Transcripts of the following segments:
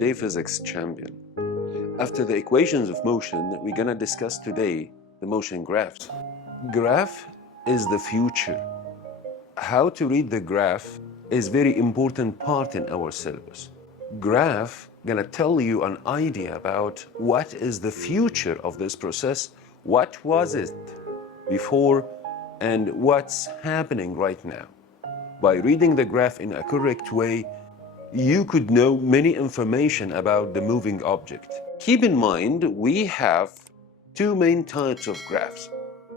everyday physics champion. After the equations of motion, we're gonna discuss today the motion graphs. Graph is the future. How to read the graph is very important part in our syllabus. Graph gonna tell you an idea about what is the future of this process, what was it before, and what's happening right now. By reading the graph in a correct way, you could know many information about the moving object. Keep in mind, we have two main types of graphs.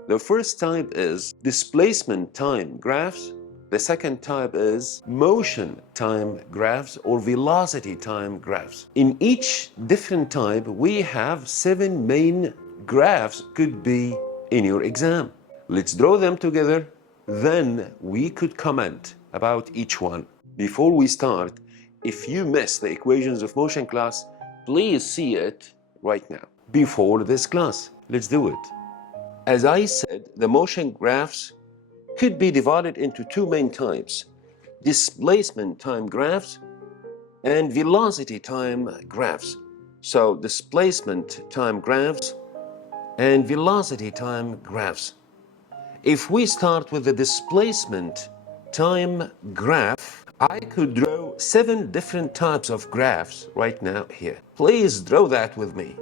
The first type is displacement time graphs. The second type is motion time graphs or velocity time graphs. In each different type, we have 7 main graphs could be in your exam. Let's draw them together, then we could comment about each one. Before we start, if you missed the equations of motion class, please see it right now, before this class. Let's do it. As I said, the motion graphs could be divided into two main types: displacement time graphs and velocity time graphs. So displacement time graphs and velocity time graphs. If we start with the displacement time graph, I could draw 7 different types of graphs right now here. Please draw that with me.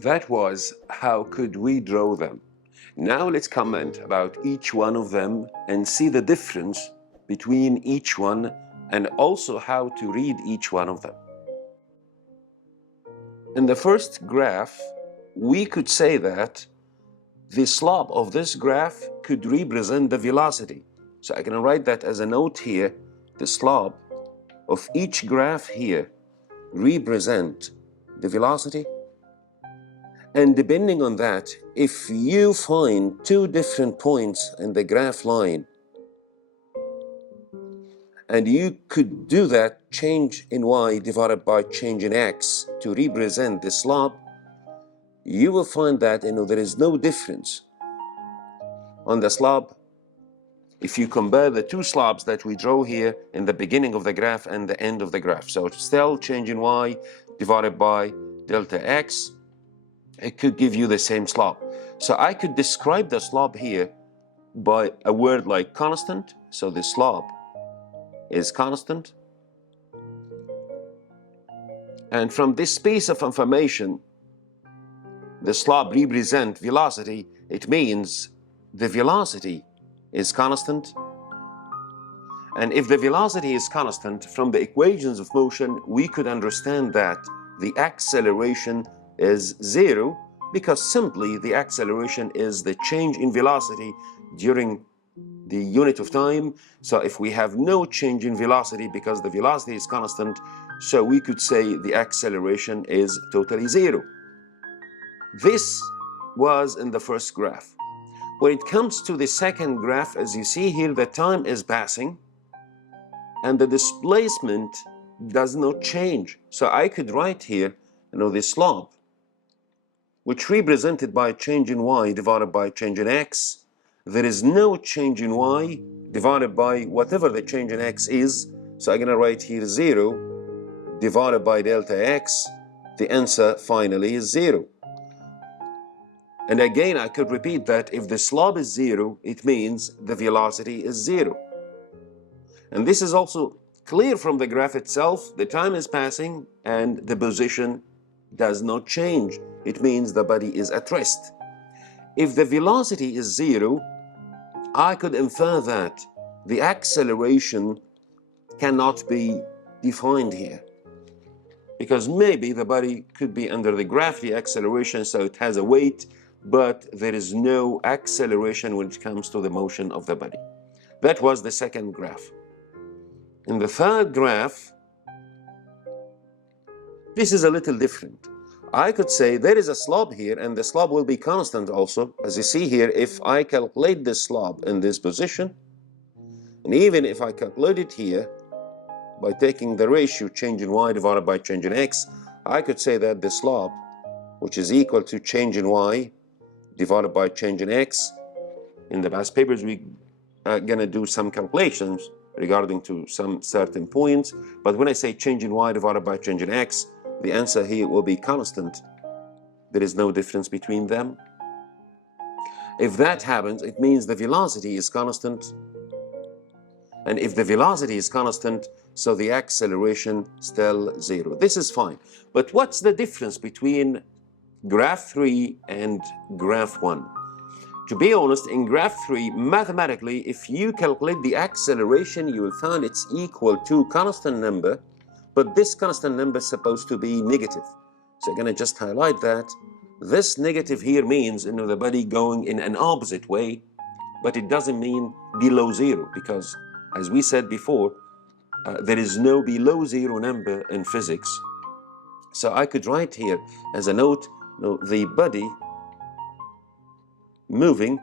That was how could we draw them. Now let's comment about each one of them and see the difference between each one and also how to read each one of them. In the first graph, we could say that the slope of this graph could represent the velocity. So I can write that as a note here. The slope of each graph here represent the velocity. And depending on that, if you find 2 different points in the graph line, and you could do that change in y divided by change in x to represent the slope, you will find that there is no difference on the slope if you compare the 2 slopes that we draw here in the beginning of the graph and the end of the graph. So it's still change in y divided by delta x. It could give you the same slope. So I could describe the slope here by a word like constant. So the slope is constant. And from this piece of information, the slope represents velocity. It means the velocity is constant. And if the velocity is constant, from the equations of motion, we could understand that the acceleration is 0, because simply the acceleration is the change in velocity during the unit of time. So if we have no change in velocity because the velocity is constant, so we could say the acceleration is totally 0. This was in the first graph. When it comes to the second graph, as you see here, the time is passing and the displacement does not change. So I could write here, the slope, which represented by change in y divided by change in x. There is no change in y divided by whatever the change in x is. So I'm going to write here 0 divided by delta x. The answer finally is 0. And again, I could repeat that if the slope is 0, it means the velocity is 0. And this is also clear from the graph itself. The time is passing and the position does not change. It means the body is at rest. If the velocity is 0, I could infer that the acceleration cannot be defined here, because maybe the body could be under the gravity acceleration, so it has a weight, but there is no acceleration when it comes to the motion of the body. That was the second graph. In the third graph, this is a little different. I could say there is a slope here, and the slope will be constant also. As you see here, if I calculate the slope in this position, and even if I calculate it here by taking the ratio change in y divided by change in x, I could say that the slope, which is equal to change in y divided by change in x. In the past papers, we are going to do some calculations regarding to some certain points, but when I say change in y divided by change in x, the answer here will be constant. There is no difference between them. If that happens, it means the velocity is constant. And if the velocity is constant, so the acceleration still 0. This is fine. But what's the difference between graph 3 and graph 1? To be honest, in graph 3, mathematically, if you calculate the acceleration, you will find it's equal to constant number, but this constant number is supposed to be negative. So I'm going to just highlight that. This negative here means, the body going in an opposite way, but it doesn't mean below 0, because as we said before, there is no below 0 number in physics. So I could write here as a note, the body moving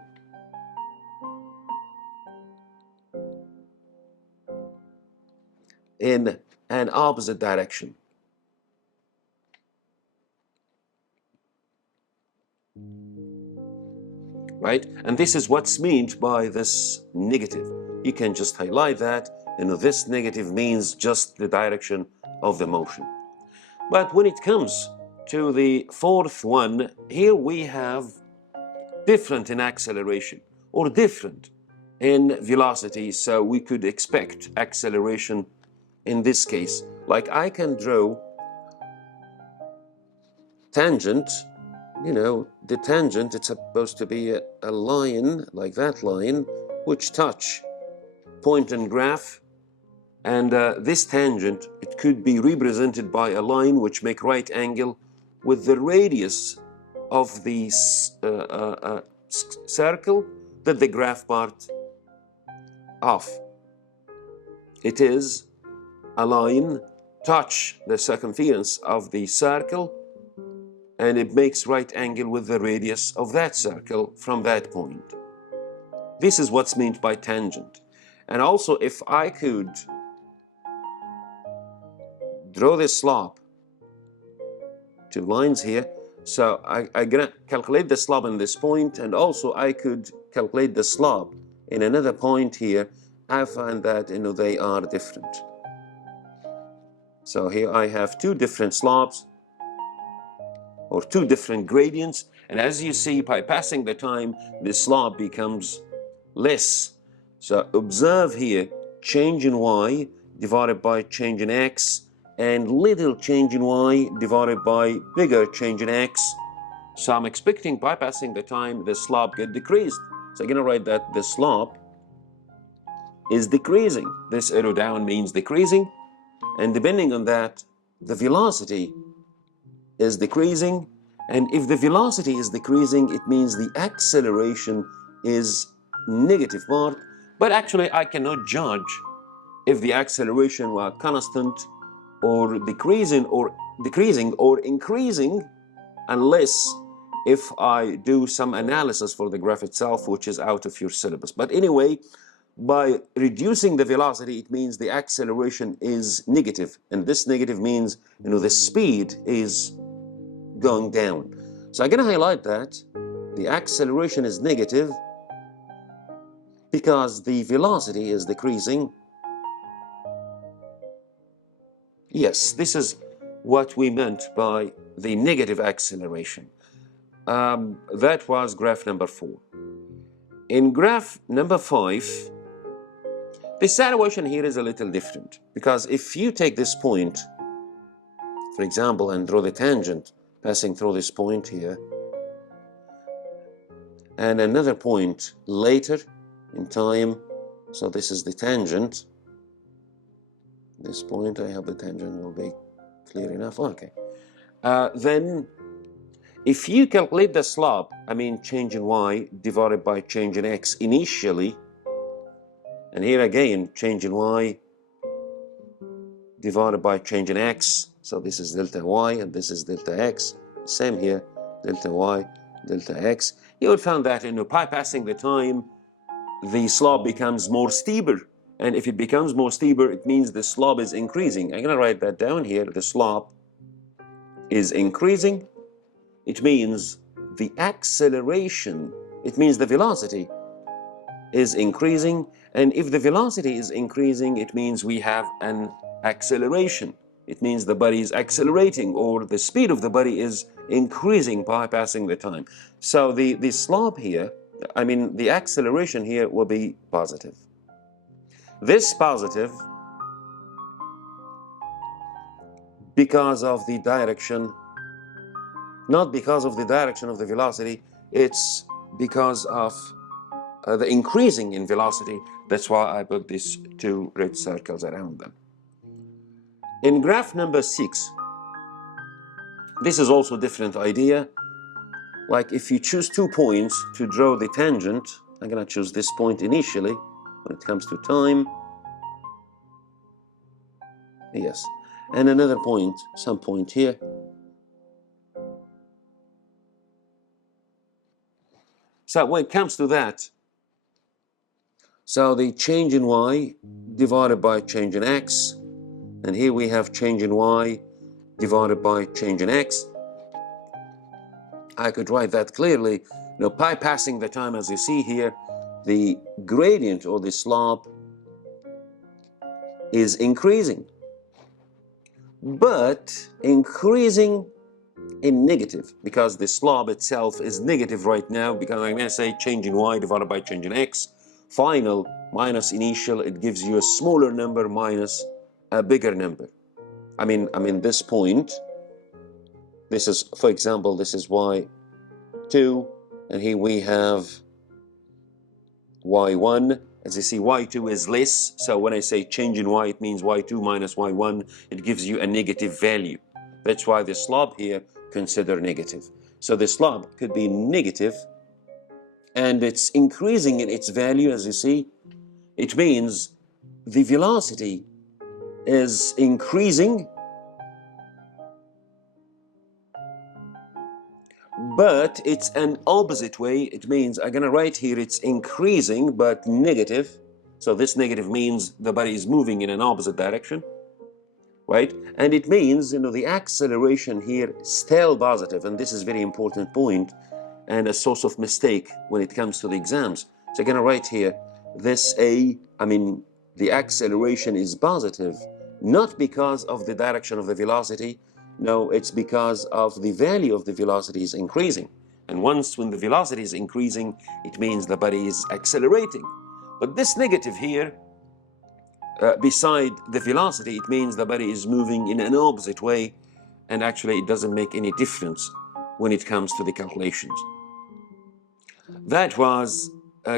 in an opposite direction. Right? And this is what's meant by this negative. You can just highlight that. This negative means just the direction of the motion. But when it comes to the fourth one, here we have different in acceleration or different in velocity. So we could expect acceleration in this case. Like I can draw tangent. The tangent, it's supposed to be a line, like that line, which touch point and graph. And this tangent, it could be represented by a line which make right angle with the radius of the circle that the graph part of. It is a line touch the circumference of the circle, and it makes right angle with the radius of that circle from that point. This is what's meant by tangent. And also, if I could draw this slope, 2 lines here, so I'm gonna calculate the slope in this point, and also I could calculate the slope in another point here. I find that they are different. So here I have 2 different slopes, or 2 different gradients, and as you see, by passing the time, the slope becomes less. So observe here, change in y divided by change in x, and little change in y divided by bigger change in x. So I'm expecting by passing the time, the slope get decreased. So I'm going to write that the slope is decreasing. This arrow down means decreasing, and depending on that, the velocity is decreasing. And if the velocity is decreasing, it means the acceleration is negative part. But actually, I cannot judge if the acceleration were constant or decreasing or increasing, unless if I do some analysis for the graph itself, which is out of your syllabus. But anyway, by reducing the velocity, it means the acceleration is negative, and this negative means the speed is going down. So I'm going to highlight that the acceleration is negative because the velocity is decreasing. Yes, this is what we meant by the negative acceleration. That was graph number 4. In graph number 5, the situation here is a little different, because if you take this point, for example, and draw the tangent passing through this point here, and another point later in time, so this is the tangent, this point, I hope the tangent will be clear enough, okay. Then if you calculate the slope, I mean change in y divided by change in x initially, and here again change in y divided by change in x, so this is delta y and this is delta x, same here, delta y, delta x, you will find that bypassing the time, the slope becomes more steeper. And if it becomes more steeper, it means the slope is increasing. I'm going to write that down here. The slope is increasing. It means the acceleration, it means the velocity is increasing. And if the velocity is increasing, it means we have an acceleration. It means the body is accelerating, or the speed of the body is increasing by passing the time. So the slope here, I mean the acceleration here will be positive. This positive because of the direction, not because of the direction of the velocity, it's because of the increasing in velocity. That's why I put these 2 red circles around them. In graph number 6, this is also a different idea. Like if you choose 2 points to draw the tangent, I'm going to choose this point initially when it comes to time. Yes. And another point, some point here. So when it comes to that, so the change in y divided by change in x, and here we have change in y divided by change in x. I could write that clearly. Bypassing the time, as you see here, the gradient or the slope is increasing, but increasing in negative, because the slope itself is negative right now, because I'm going to say change in y divided by change in x. Final minus initial, it gives you a smaller number minus a bigger number. I mean this point, this is, for example, this is y2, and here we have y1. As you see, y2 is less, so when I say change in y, it means y2 minus y1, it gives you a negative value. That's why the slope here, consider negative. So the slope could be negative, and it's increasing in its value, as you see. It means the velocity is increasing, but it's an opposite way. It means, I'm going to write here, it's increasing but negative. So this negative means the body is moving in an opposite direction, right? And it means, the acceleration here is still positive, and this is a very important point and a source of mistake when it comes to the exams. So I'm going to write here, the acceleration is positive, not because of the direction of the velocity. No, it's because of the value of the velocity is increasing. And when the velocity is increasing, it means the body is accelerating. But this negative here, beside the velocity, it means the body is moving in an opposite way, and actually it doesn't make any difference when it comes to the calculations. That was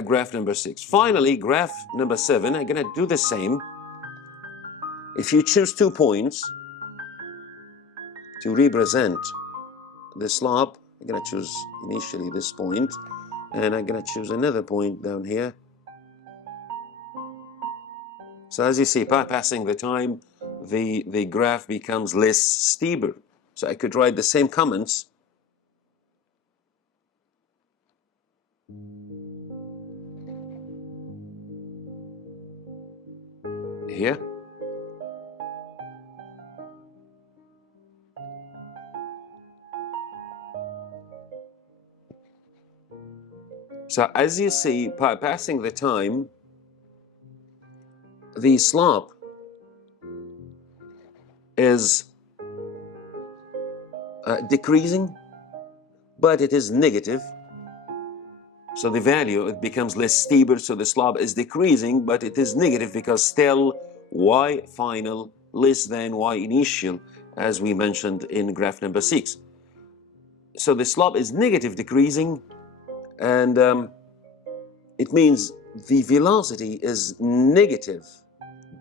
graph number 6. Finally, graph number 7, I'm going to do the same. If you choose 2 points to represent the slope, I'm going to choose initially this point, and I'm going to choose another point down here. So as you see, by passing the time, the graph becomes less steeper. So I could write the same comments here. So as you see, by passing the time, the slope is decreasing, but it is negative. So the value, it becomes less stable, so the slope is decreasing, but it is negative because still y final less than y initial, as we mentioned in graph number 6. So the slope is negative decreasing, and it means the velocity is negative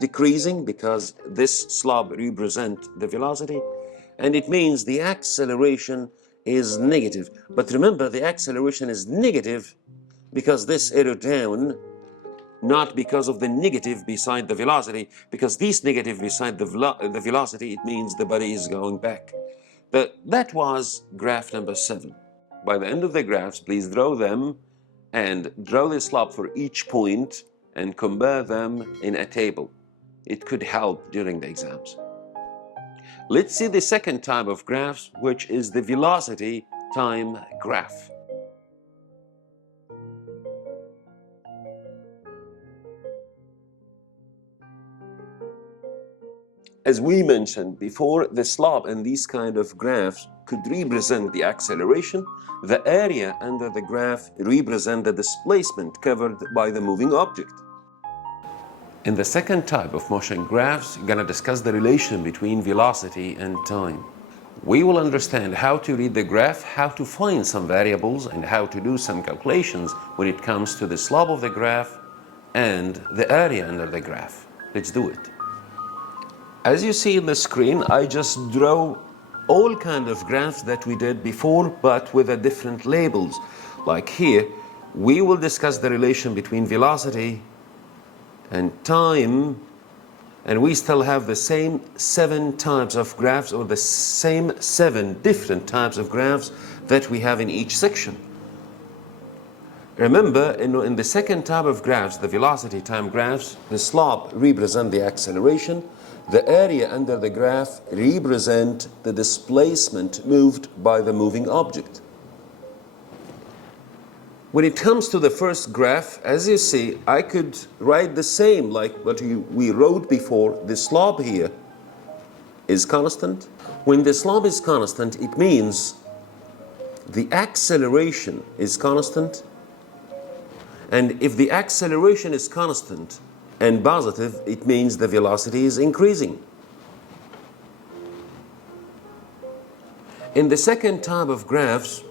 decreasing because this slope represents the velocity, and it means the acceleration is negative. But remember, the acceleration is negative because this arrow down, not because of the negative beside the velocity, because this negative beside the velocity, it means the body is going back. But that was graph number 7. By the end of the graphs, please draw them and draw the slope for each point and compare them in a table. It could help during the exams. Let's see the second type of graphs, which is the velocity time graph. As we mentioned before, the slope in these kind of graphs could represent the acceleration. The area under the graph represents the displacement covered by the moving object. In the second type of motion graphs, we're going to discuss the relation between velocity and time. We will understand how to read the graph, how to find some variables, and how to do some calculations when it comes to the slope of the graph and the area under the graph. Let's do it. As you see on the screen, I just draw all kind of graphs that we did before, but with a different labels. Like here, we will discuss the relation between velocity and time, and we still have the same 7 types of graphs, or the same 7 different types of graphs that we have in each section. Remember, in the second type of graphs, the velocity time graphs, the slope represents the acceleration. The area under the graph represents the displacement moved by the moving object. When it comes to the first graph, as you see, I could write the same like what we wrote before. The slope here is constant. When the slope is constant, it means the acceleration is constant. And if the acceleration is constant and positive, it means the velocity is increasing. In the second type of graphs,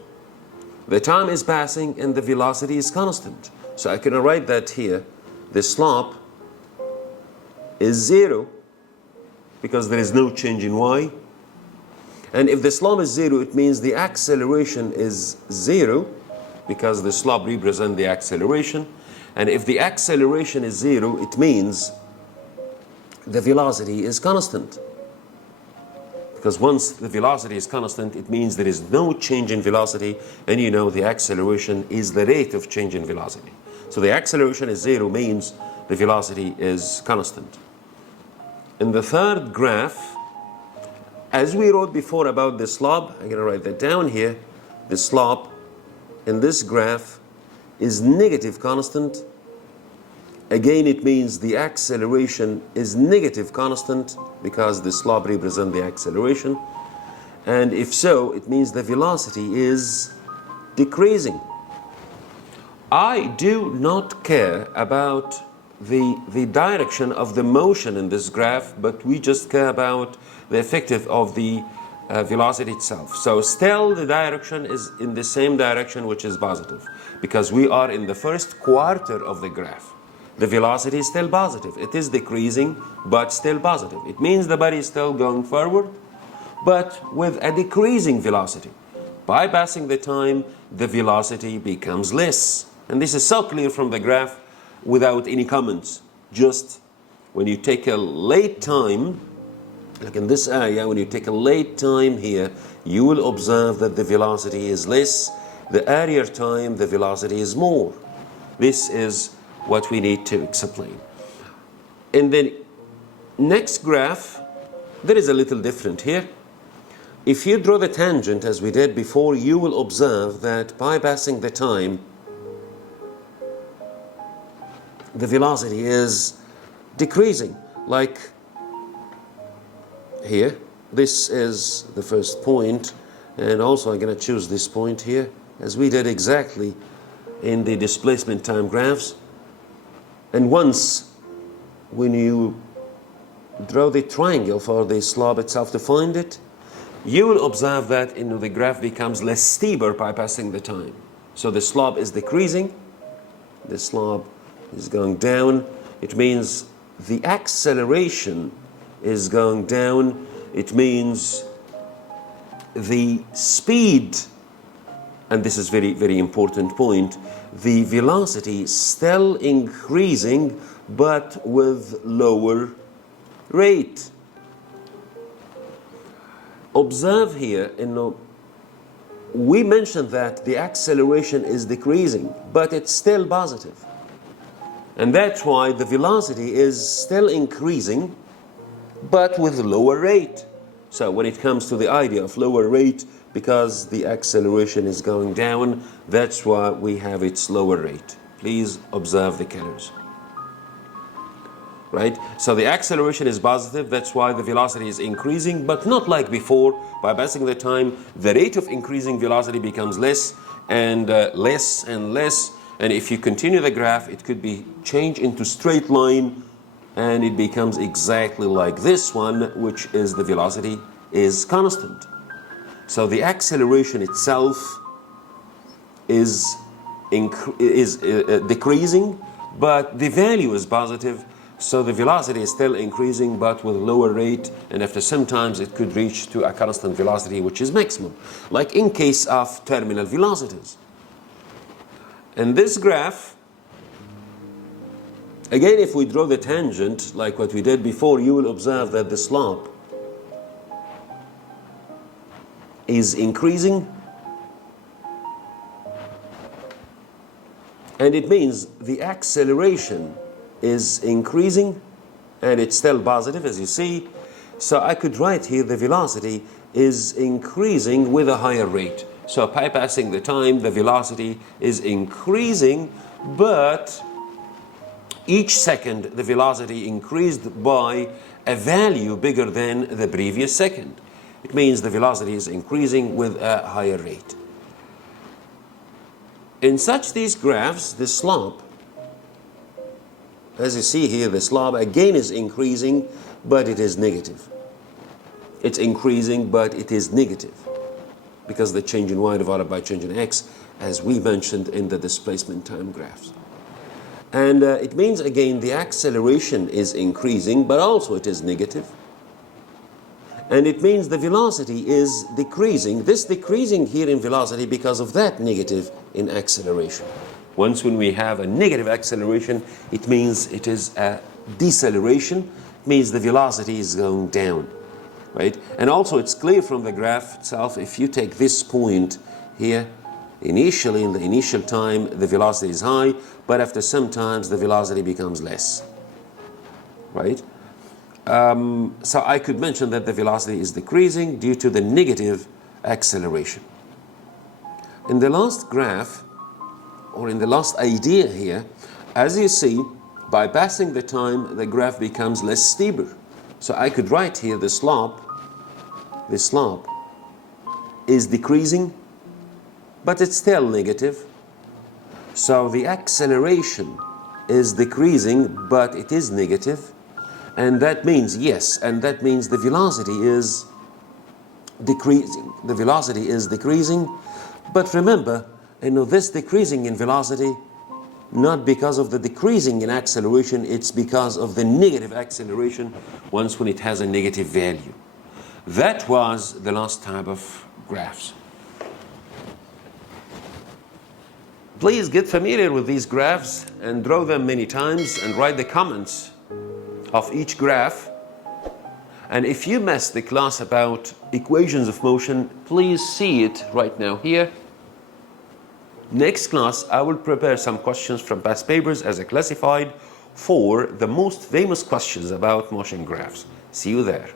the time is passing and the velocity is constant. So I can write that here. The slope is 0 because there is no change in y. And if the slope is 0, it means the acceleration is 0 because the slope represents the acceleration. And if the acceleration is 0, it means the velocity is constant. Because once the velocity is constant, it means there is no change in velocity, and you know the acceleration is the rate of change in velocity. So the acceleration is 0 means the velocity is constant. In the third graph, as we wrote before about the slope, I'm going to write that down here. The slope in this graph is negative constant. Again, it means the acceleration is negative constant because the slope represents the acceleration. And if so, it means the velocity is decreasing. I do not care about the direction of the motion in this graph, but we just care about the effective of the velocity itself. So still the direction is in the same direction, which is positive, because we are in the first quarter of the graph. The velocity is still positive. It is decreasing, but still positive. It means the body is still going forward, but with a decreasing velocity. By passing the time, the velocity becomes less. And this is so clear from the graph without any comments. Just when you take a late time, like in this area, when you take a late time here, you will observe that the velocity is less. The earlier time, the velocity is more. This is what we need to explain. In the next graph, there is a little different here. If you draw the tangent as we did before, you will observe that by passing the time, the velocity is decreasing. Like here, this is the first point, And also I'm going to choose this point here, as we did exactly in the displacement time graphs. And once when you draw the triangle for the slope itself to find it, you will observe that the graph becomes less steeper by passing the time. So the slope is decreasing, the slope is going down. It means the acceleration is going down. It means the speed, and this is very, very important point, the velocity still increasing but with lower rate. Observe here, we mentioned that the acceleration is decreasing, but it's still positive. And that's why the velocity is still increasing, but with lower rate. So when it comes to the idea of lower rate, because the acceleration is going down, that's why we have its lower rate. Please observe the colors. Right? So the acceleration is positive, that's why the velocity is increasing, but not like before. By passing the time, the rate of increasing velocity becomes less and less and less. And if you continue the graph, it could be changed into straight line, and it becomes exactly like this one, which is the velocity is constant. So the acceleration itself is decreasing, but the value is positive. So the velocity is still increasing, but with lower rate, and after sometimes it could reach to a constant velocity, which is maximum, like in case of terminal velocities. In this graph, again, if we draw the tangent, like what we did before, you will observe that the slope is increasing, and it means the acceleration is increasing, and it's still positive, as you see. So I could write here the velocity is increasing with a higher rate. So by passing the time, the velocity is increasing, but each second the velocity increased by a value bigger than the previous second. It means the velocity is increasing with a higher rate. In such these graphs, the slope, as you see here, the slope again is increasing, but it is negative. It's increasing, but it is negative, because the change in y divided by change in x, as we mentioned in the displacement time graphs. And it means, again, the acceleration is increasing, but also it is negative. And it means the velocity is decreasing. This decreasing here in velocity because of that negative in acceleration. Once when we have a negative acceleration, it means it is a deceleration. It means the velocity is going down, right? And also it's clear from the graph itself, if you take this point here, initially, in the initial time, the velocity is high, but after some times, the velocity becomes less, right? So I could mention that the velocity is decreasing due to the negative acceleration. In the last graph, or in the last idea here, as you see, by passing the time, the graph becomes less steeper. So I could write here the slope is decreasing, but it's still negative. So the acceleration is decreasing, but it is negative. And that means, yes, and that means the velocity is decreasing. The velocity is decreasing, but remember, this decreasing in velocity, not because of the decreasing in acceleration, it's because of the negative acceleration once when it has a negative value. That was the last type of graphs. Please get familiar with these graphs and draw them many times and write the comments of each graph. And if you missed the class about equations of motion, please see it right now here. Next class, I will prepare some questions from past papers as a classified for the most famous questions about motion graphs. See you there.